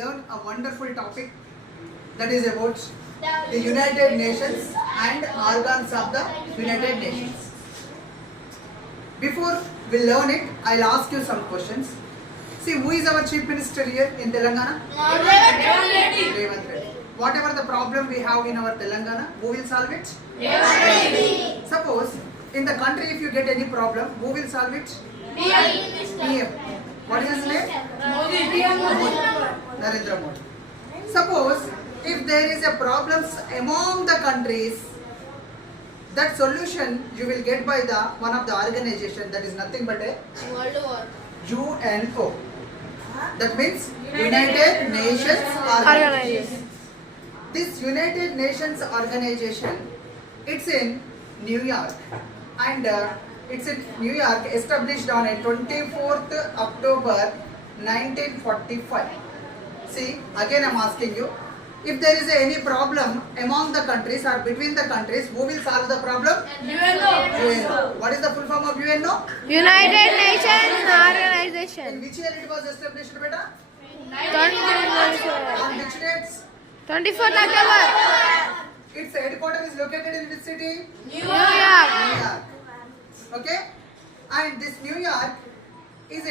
learn a wonderful topic that is about the United Nations and organs of the United Nations. Before we learn it, I'll ask you some questions. See, who is our Chief Minister here in Telangana? Revanth Reddy. Whatever the problem we have in our Telangana, who will solve it? Suppose in the country if you get any problem, who will solve it? PM. What is his name? Narendra Modi. Suppose if there is a problem among the countries, that solution you will get by the one of the organization that is nothing but a UNO. That means United Nations Organization. This United Nations Organization, it's in New York, and it's in New York, established on 24th October 1945. See, again I'm asking you, if there is any problem among the countries or between the countries, who will solve the problem? UNO. What is the full form of UNO? United Nations Organization. In which year it was established, beta? 24th On which dates? October. Its headquarters is located in which city? New York. New York. Okay? And this New York is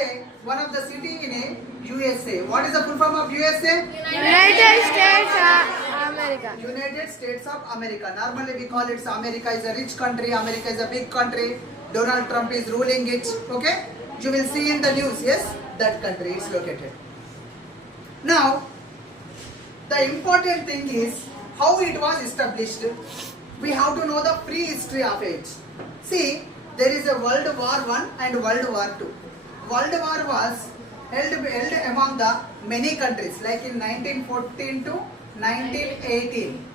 one of the city in a USA. What is the full form of USA? United States of America. United States of America. Normally we call it America is a rich country, America is a big country, Donald Trump is ruling it. Okay? You will see in the news, yes, that country is located. Now, the important thing is how it was established. We have to know the prehistory of it. See, there is a World War I and World War II. World War was held among the many countries, like in 1914 to 1918.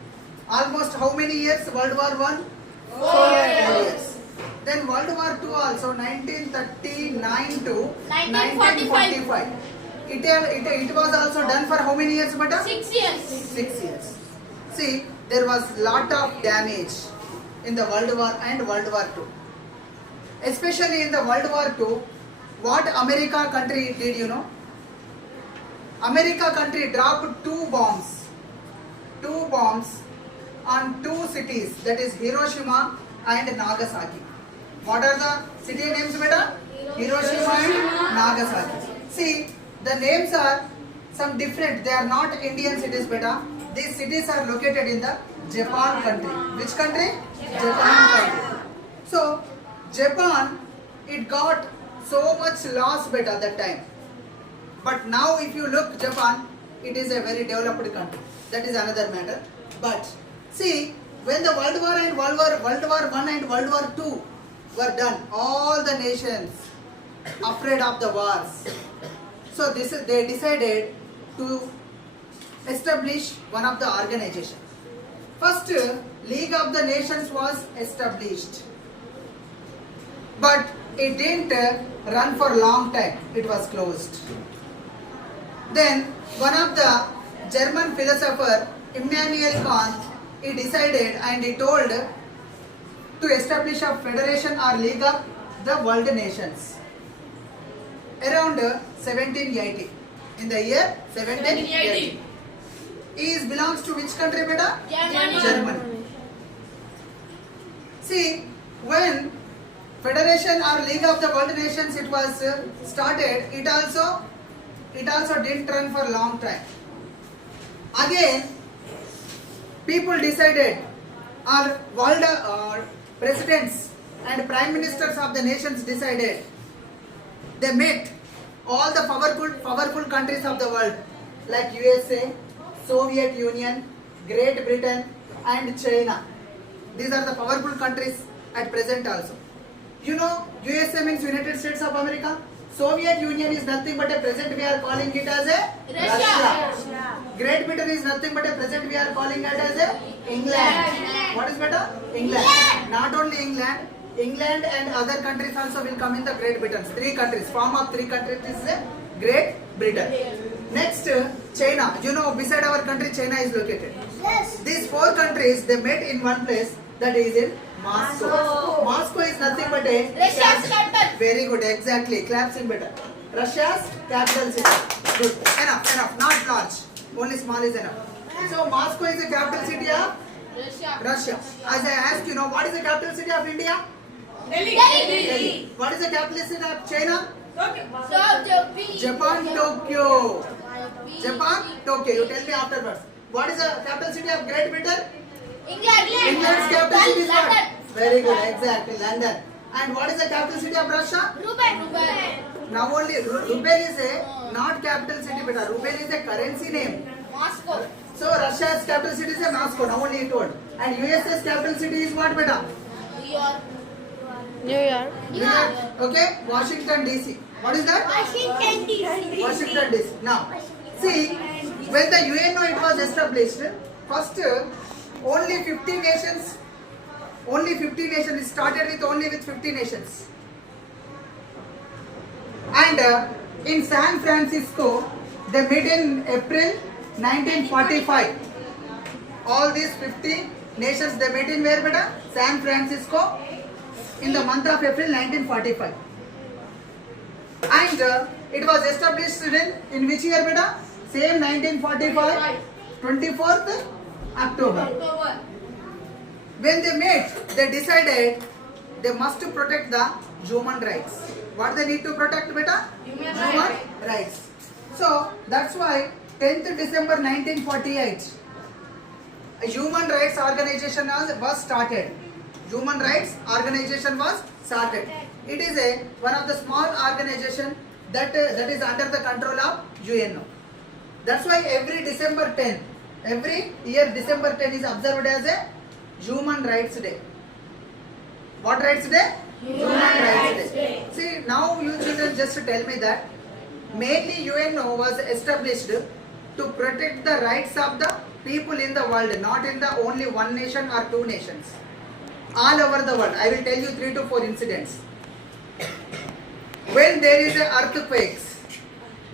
Almost how many years World War I? 4 years. Then World War II also 1939 to 1945. It was also done for how many years, beta? 6 years. 6 years. See, there was lot of damage in the World War and World War II. Especially in the World War II, what America country did, you know? America country dropped two bombs on two cities, that is Hiroshima and Nagasaki. What are the city names, beta? Hiroshima and Nagasaki. See, the names are some different. They are not Indian cities, beta. These cities are located in the Japan country. Which country? Japan country. So, Japan, it got so much loss, beta, that time. But now if you look Japan, it is a very developed country. That is another matter. But see, when the World War I and World War II were done, all the nations afraid of the wars. So they decided to establish one of the organization. First, League of the Nations was established, but it didn't run for a long time. It was closed. Then one of the German philosopher, Immanuel Kant, he decided and he told to establish a federation or League of the World Nations around 1780. In the year 1780. He belongs to which country, beta? Germany. See, when Federation or League of the World Nations it was started, it also didn't run for a long time. Again, people decided, or world presidents and prime ministers of the nations decided. They met all the powerful countries of the world, like USA, Soviet Union, Great Britain and China. These are the powerful countries at present also. You know, USA means United States of America. Soviet Union is nothing but a present we are calling it as a Russia. Great Britain is nothing but a present we are calling it as a England. What is better? England. Not only England, England and other countries also will come in the Great Britain. Three countries, form of three countries is a Great Britain. Next, China. You know, beside our country, China is located. These four countries, they met in one place, that is in Moscow. Moscow is nothing but a Russia's capital. Very good, exactly. Claps in better. Russia's capital city. Good. Enough. Not large. Only small is enough. So Moscow is the capital city of Russia. As I asked you, what is the capital city of India? Delhi. What is the capital city of China? Japan, Tokyo. You tell me afterwards. What is the capital city of Great Britain? England's capital city is what? Very good, exactly, London. And what is the capital city of Russia? Now only ruble is a not capital city, but ruble is a currency name. Moscow. So Russia's capital city is a Moscow. Now only you told. And USA's capital city is what, beta? New York. Okay, Washington DC. What is that? Washington DC. Now, see, when the UNO it was established, first only 50 nations. It started with only 50 nations. And in San Francisco, they met in April 1945. All these 50 nations they met in where, beta? San Francisco in the month of April 1945. And it was established in which year, beta? Same 1945, 24th October. When they met, they decided they must protect the human rights. What they need to protect, beta? Human rights. So that's why 10th December 1948, a human rights organization was started. Human rights organization was started. It is one of the small organization that is under the control of UNO. That's why every year December 10 is observed as a Human Rights Day. What rights day? Human Rights Day. See, now you children just tell me that mainly UNO was established to protect the rights of the people in the world, not in the only one nation or two nations. All over the world. I will tell you 3 to 4 incidents. When there is a earthquakes,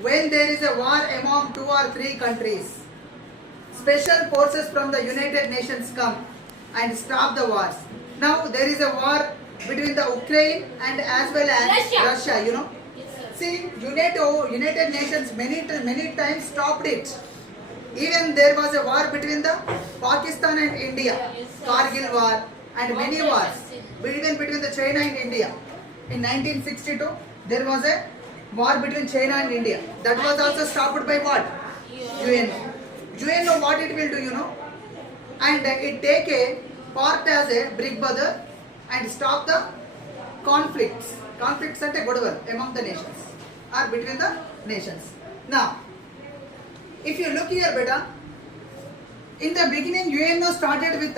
when there is a war among 2 or 3 countries, special forces from the United Nations come and stop the wars. Now there is a war between the Ukraine and as well as Russia, you know. See, United Nations many times stopped it. Even there was a war between the Pakistan and India, Kargil war and many wars, even between the China and India. In 1962, there was a war between China and India. That was also stopped by what? UNO. UNO what it will do, you know? And it take a part as a big brother and stop the conflicts. Conflicts at a good one among the nations or between the nations. Now, if you look here, beta, in the beginning UNO started with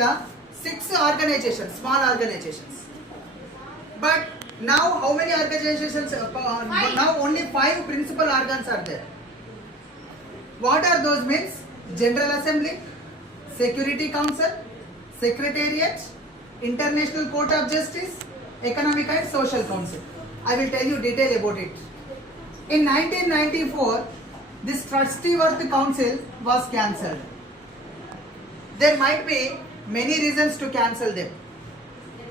6 organizations, small organizations. But now how many organizations? Now only 5 principal organs are there. What are those means? General Assembly, Security Council, Secretariat, International Court of Justice, Economic and Social Council. I will tell you detail about it. In 1994, this Trustee-Worth Council was cancelled. There might be many reasons to cancel them.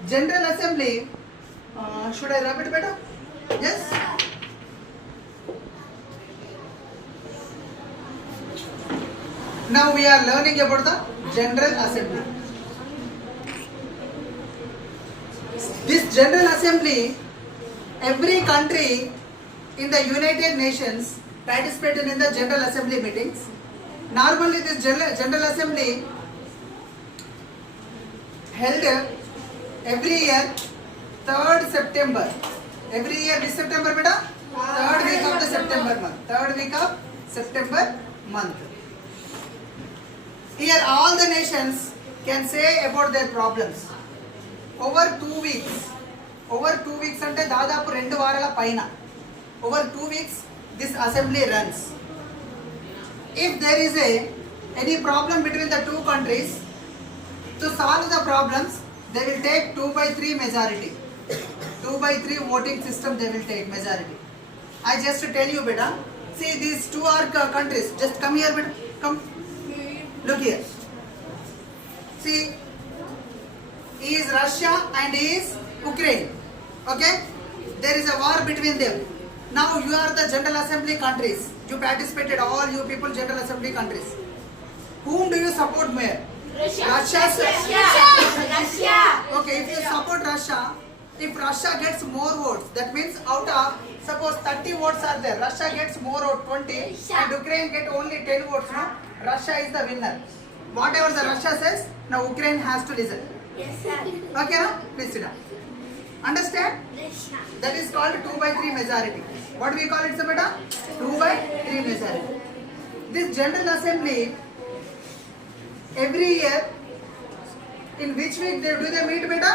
General Assembly, should I rub it better? Yes? Now we are learning about the General Assembly. This General Assembly, every country in the United Nations participated in the General Assembly meetings. Normally this General Assembly held every year 3rd September. Every year this September, beta? 3rd week of the September month. 3rd week of September month. Here all the nations can say about their problems. Over 2 weeks. Over 2 weeks ante దాదాపు 2 వారాల పైన. Over 2 weeks this assembly runs. If there is any problem between the 2 countries, to solve the problems, they will take 2/3 majority. 2/3 voting system they will take majority. I just tell you, beta. See, these 2 are countries. Just come here, beta. Come. Look here. See, he is Russia and he is Ukraine. Okay? There is a war between them. Now you are the General Assembly countries. You participated, all you people, General Assembly countries. Whom do you support more? Russia. Okay, if you support Russia, if Russia gets more votes, that means out of, suppose 30 votes are there, Russia gets more votes, 20, and Ukraine get only 10 votes, no? Russia is the winner. Whatever the Russia says, now Ukraine has to listen. Yes, sir. Okay, no? Please sit down. Understand? That is called 2/3 majority. What we call it, sir, beta? 2/3 majority. This General Assembly, every year, in which week they meet, beta?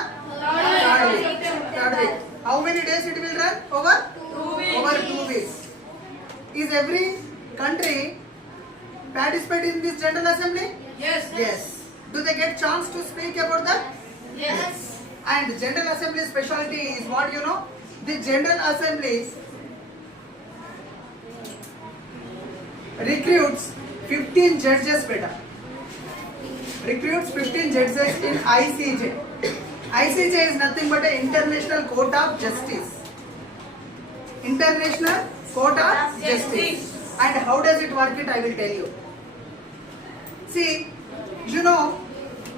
Third week. How many days it will run? Over 2 weeks. Is every country participate in this General Assembly? Yes. Do they get chance to speak about that? Yes. And General Assembly specialty is what you know? The General Assembly recruits 15 judges, beta. Recruits 15 judges in ICJ. ICJ is nothing but an International Court of Justice. International Court of Justice. And how does it work it, I will tell you. See, you know,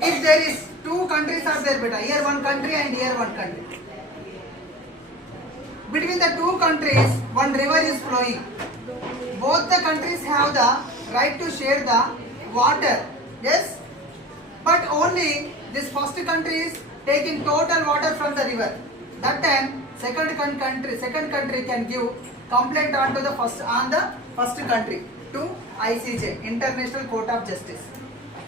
if there is two countries are there, beta, here one country and here one country. Between the two countries, one river is flowing. Both the countries have the right to share the water. Yes? But only this first country is taking total water from the river. That time, second country can give complaint on the first country to ICJ, International Court of Justice.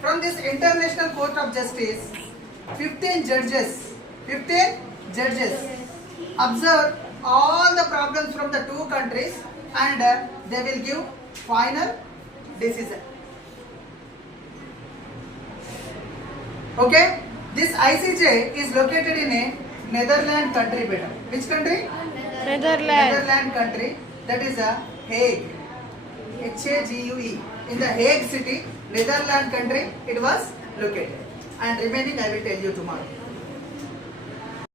From this International Court of Justice, 15 judges observe all the problems from the two countries and they will give final decision. Okay? This ICJ is located in a Netherlands country, beta. Which country? Netherlands. Netherlands country. That is a Hague. Hague. In the Hague city, Netherlands country, it was located. And remaining I will tell you tomorrow.